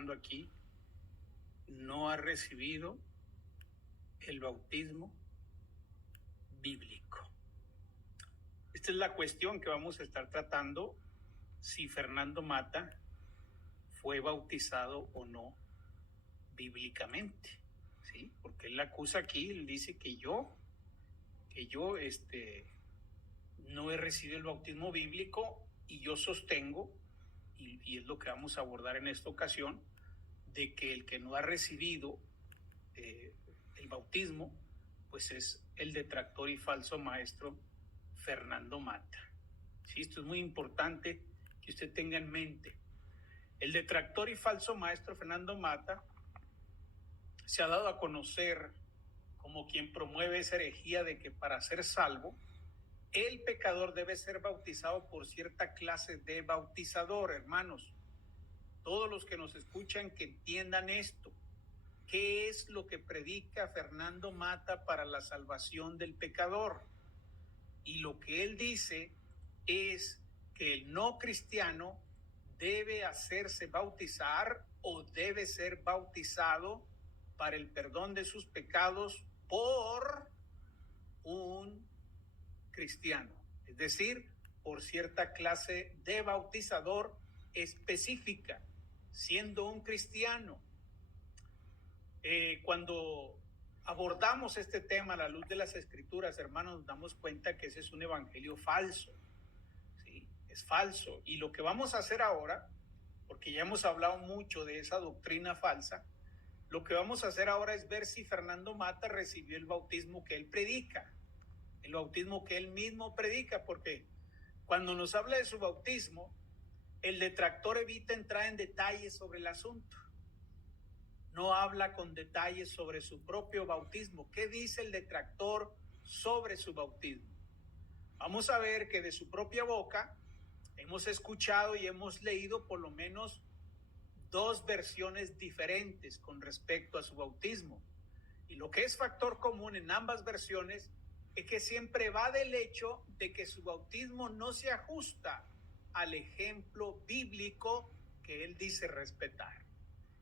citando aquí, no ha recibido el bautismo bíblico. Esta es la cuestión que vamos a estar tratando, si Fernando Mata fue bautizado o no bíblicamente, ¿sí? Porque él acusa aquí, él dice que yo no he recibido el bautismo bíblico, y yo sostengo, y es lo que vamos a abordar en esta ocasión, de que el que no ha recibido el bautismo, pues es el detractor y falso maestro Fernando Mata. Sí, esto es muy importante que usted tenga en mente. El detractor y falso maestro Fernando Mata se ha dado a conocer como quien promueve esa herejía de que para ser salvo, el pecador debe ser bautizado por cierta clase de bautizador. Hermanos, todos los que nos escuchan, que entiendan esto. ¿Qué es lo que predica Fernando Mata para la salvación del pecador? Y lo que él dice es que el no cristiano debe hacerse bautizar o debe ser bautizado para el perdón de sus pecados por un cristiano, es decir, por cierta clase de bautizador específica, siendo un cristiano. Cuando abordamos este tema a la luz de las Escrituras, hermanos, nos damos cuenta que ese es un evangelio falso, ¿sí? Es falso. Y lo que vamos a hacer ahora, porque ya hemos hablado mucho de esa doctrina falsa, lo que vamos a hacer ahora es ver si Fernando Mata recibió el bautismo que él predica, el bautismo que él mismo predica, porque cuando nos habla de su bautismo, el detractor evita entrar en detalles sobre el asunto. No habla con detalles sobre su propio bautismo. ¿Qué dice el detractor sobre su bautismo? Vamos a ver que de su propia boca hemos escuchado y hemos leído por lo menos dos versiones diferentes con respecto a su bautismo. Y lo que es factor común en ambas versiones es que siempre va del hecho de que su bautismo no se ajusta al ejemplo bíblico que él dice respetar,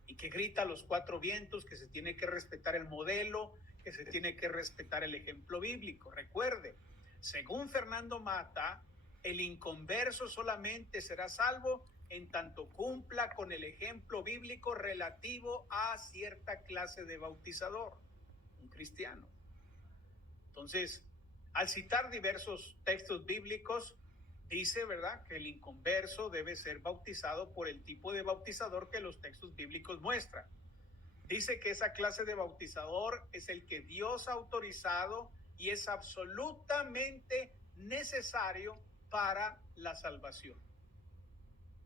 y que grita a los cuatro vientos que se tiene que respetar el modelo, que se tiene que respetar el ejemplo bíblico. Recuerde, según Fernando Mata, el inconverso solamente será salvo en tanto cumpla con el ejemplo bíblico relativo a cierta clase de bautizador, un cristiano. Entonces, al citar diversos textos bíblicos, dice, ¿verdad?, que el inconverso debe ser bautizado por el tipo de bautizador que los textos bíblicos muestran. Dice que esa clase de bautizador es el que Dios ha autorizado y es absolutamente necesario para la salvación.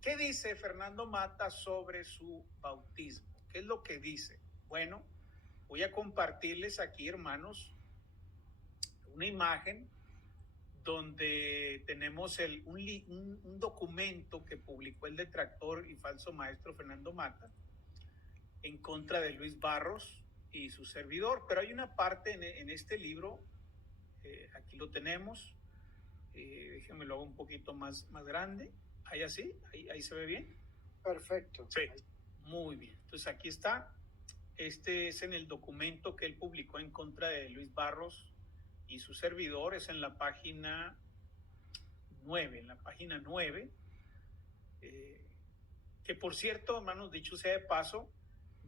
¿Qué dice Fernando Mata sobre su bautismo? ¿Qué es lo que dice? Bueno, voy a compartirles aquí, hermanos, una imagen donde tenemos un documento que publicó el detractor y falso maestro Fernando Mata en contra de Luis Barros y su servidor. Pero hay una parte en este libro, aquí lo tenemos, déjenme lo hago un poquito más grande, ahí así, ahí se ve bien. Perfecto. Sí, muy bien. Entonces aquí está, este es en el documento que él publicó en contra de Luis Barros y su servidor, es en la página 9, que por cierto, hermanos, dicho sea de paso,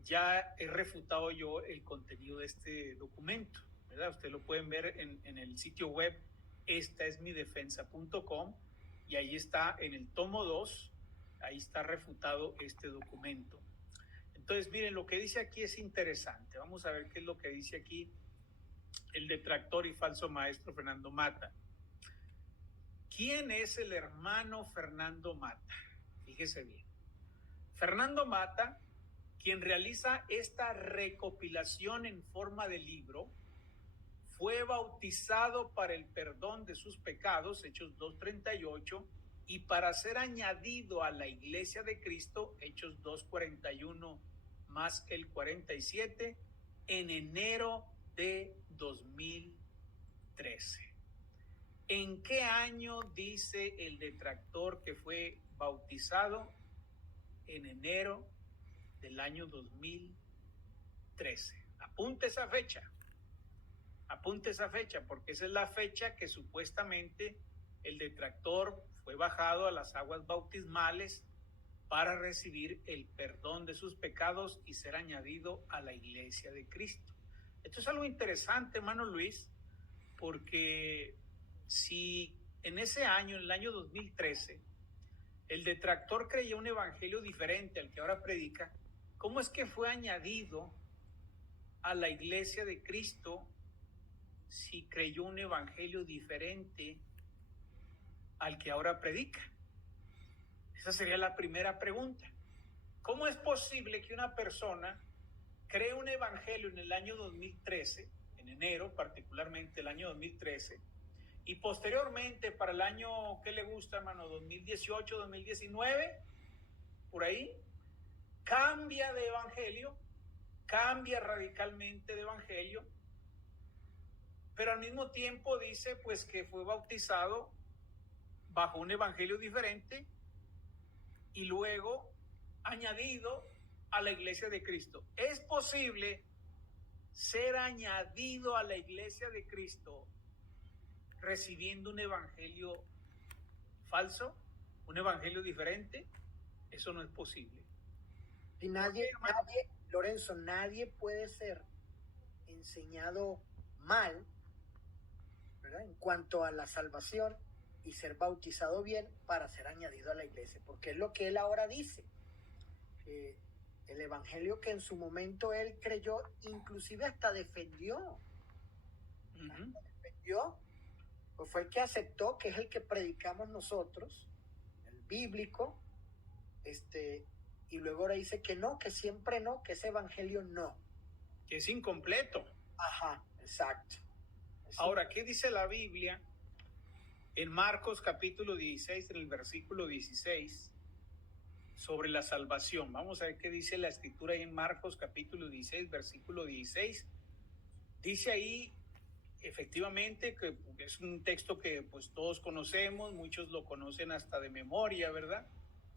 ya he refutado yo el contenido de este documento, ¿verdad? Ustedes lo pueden ver en el sitio web estaesmidefensa.com, y ahí está en el tomo 2, ahí está refutado este documento. Entonces, miren, lo que dice aquí es interesante. Vamos a ver qué es lo que dice aquí el detractor y falso maestro Fernando Mata. ¿Quién es el hermano Fernando Mata? Fíjese bien. Fernando Mata, quien realiza esta recopilación en forma de libro, fue bautizado para el perdón de sus pecados, Hechos 2:38, y para ser añadido a la Iglesia de Cristo, Hechos 2:41 más el 47, en enero de 2013. ¿En qué año dice el detractor que fue bautizado? En enero del año 2013. Apunte esa fecha, porque esa es la fecha que supuestamente el detractor fue bajado a las aguas bautismales para recibir el perdón de sus pecados y ser añadido a la iglesia de Cristo. Esto es algo interesante, hermano Luis, porque si en ese año, en el año 2013, el detractor creía un evangelio diferente al que ahora predica, ¿cómo es que fue añadido a la iglesia de Cristo si creyó un evangelio diferente al que ahora predica? Esa sería la primera pregunta. ¿Cómo es posible que una persona cree un evangelio en el año 2013, en enero particularmente el año 2013, y posteriormente para el año, ¿qué le gusta, hermano? 2018, 2019, por ahí, cambia de evangelio, cambia radicalmente de evangelio, pero al mismo tiempo dice pues que fue bautizado bajo un evangelio diferente y luego añadido a la iglesia de Cristo? ¿Es posible ser añadido a la iglesia de Cristo recibiendo un evangelio falso, un evangelio diferente? Eso no es posible. Y Lorenzo, nadie puede ser enseñado mal, ¿verdad?, en cuanto a la salvación y ser bautizado bien para ser añadido a la iglesia, porque es lo que él ahora dice. El evangelio que en su momento él creyó, inclusive hasta defendió, pues fue el que aceptó, que es el que predicamos nosotros, el bíblico, y luego ahora dice que no, que siempre no, que ese evangelio no. Que es incompleto. Ajá, exacto. Ahora, ¿qué dice la Biblia en Marcos capítulo 16, en el versículo 16, sobre la salvación? Vamos a ver qué dice la escritura ahí en Marcos capítulo 16, versículo 16. Dice ahí, efectivamente, que es un texto que pues todos conocemos, muchos lo conocen hasta de memoria, ¿verdad?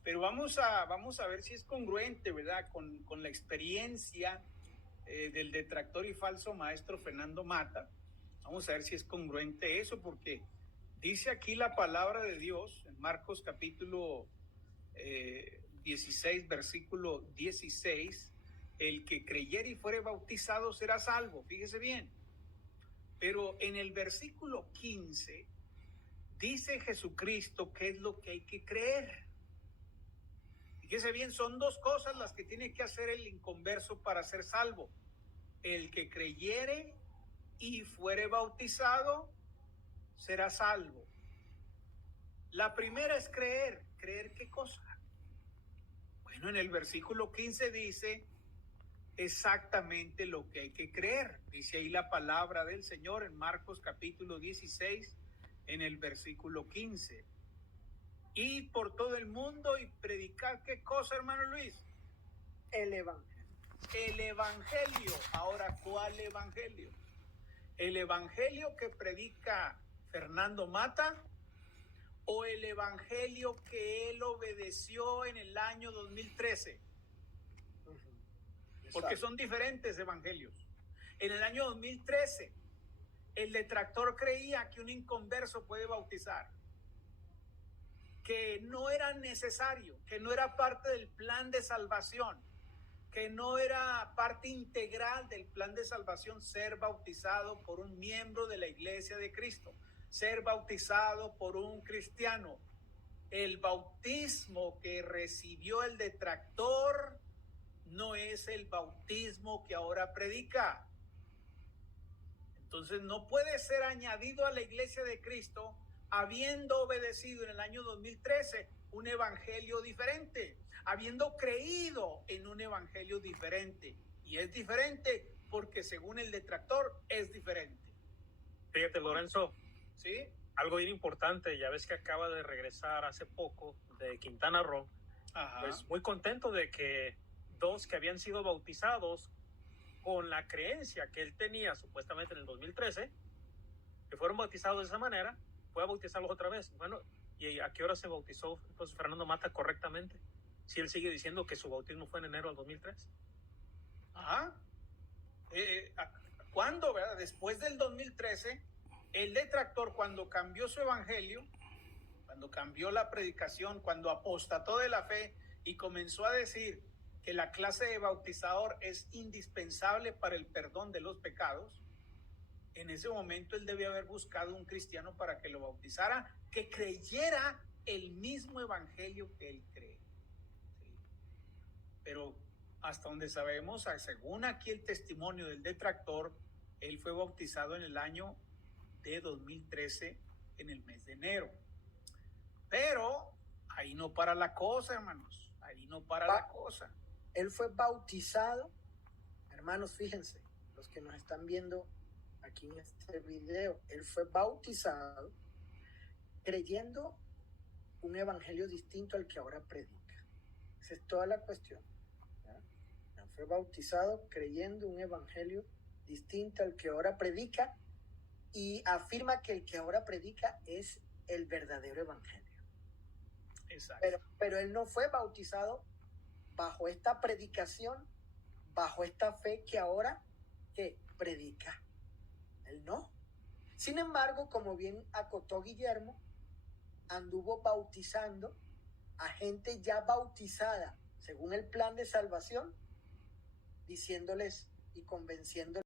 Pero vamos a ver si es congruente, ¿verdad?, con la experiencia del detractor y falso maestro Fernando Mata. Vamos a ver si es congruente eso, porque dice aquí la palabra de Dios en Marcos capítulo 16, versículo 16, el que creyere y fuere bautizado será salvo. Fíjese bien. Pero en el versículo 15 dice Jesucristo qué es lo que hay que creer. Fíjese bien, son dos cosas las que tiene que hacer el inconverso para ser salvo. El que creyere y fuere bautizado será salvo. La primera es creer. ¿Creer qué cosa? Bueno, en el versículo 15 dice exactamente lo que hay que creer. Dice ahí la palabra del Señor en Marcos capítulo 16, en el versículo 15. Ir por todo el mundo y predicar ¿qué cosa, hermano Luis? El evangelio. El evangelio. Ahora, ¿cuál evangelio? ¿El evangelio que predica Fernando Mata o el evangelio que él obedeció en el año 2013? Porque son diferentes evangelios. En el año 2013, el detractor creía que un inconverso puede bautizar, que no era necesario, que no era parte del plan de salvación, que no era parte integral del plan de salvación ser bautizado por un miembro de la iglesia de Cristo, ser bautizado por un cristiano. El bautismo que recibió el detractor no es el bautismo que ahora predica. Entonces no puede ser añadido a la iglesia de Cristo habiendo obedecido en el año 2013 un evangelio diferente, habiendo creído en un evangelio diferente. Y es diferente porque según el detractor es diferente. Fíjate, Lorenzo, ¿sí?, algo bien importante, ya ves que acaba de regresar hace poco de Quintana Roo. Ajá. Pues muy contento de que dos que habían sido bautizados con la creencia que él tenía supuestamente en el 2013, que fueron bautizados de esa manera, fue a bautizarlos otra vez. Bueno, ¿y a qué hora se bautizó pues Fernando Mata correctamente? si él sigue diciendo que su bautismo fue en enero del 2003. Ajá. ¿Cuándo, verdad? Después del 2013, el detractor, cuando cambió su evangelio, cuando cambió la predicación, cuando apostató de la fe y comenzó a decir que la clase de bautizador es indispensable para el perdón de los pecados, en ese momento él debía haber buscado un cristiano para que lo bautizara, que creyera el mismo evangelio que él cree. ¿Sí? Pero hasta donde sabemos, según aquí el testimonio del detractor, él fue bautizado en el año de 2013, en el mes de enero. Pero ahí no para la cosa, hermanos. Ahí no para la cosa. Él fue bautizado, hermanos, fíjense, los que nos están viendo aquí en este video, él fue bautizado creyendo un evangelio distinto al que ahora predica. Esa es toda la cuestión. ¿Ya? Fue bautizado creyendo un evangelio distinto al que ahora predica y afirma que el que ahora predica es el verdadero evangelio. Exacto. Pero él no fue bautizado bajo esta predicación, bajo esta fe que ahora que predica. Él no. Sin embargo, como bien acotó Guillermo, anduvo bautizando a gente ya bautizada según el plan de salvación, diciéndoles y convenciéndoles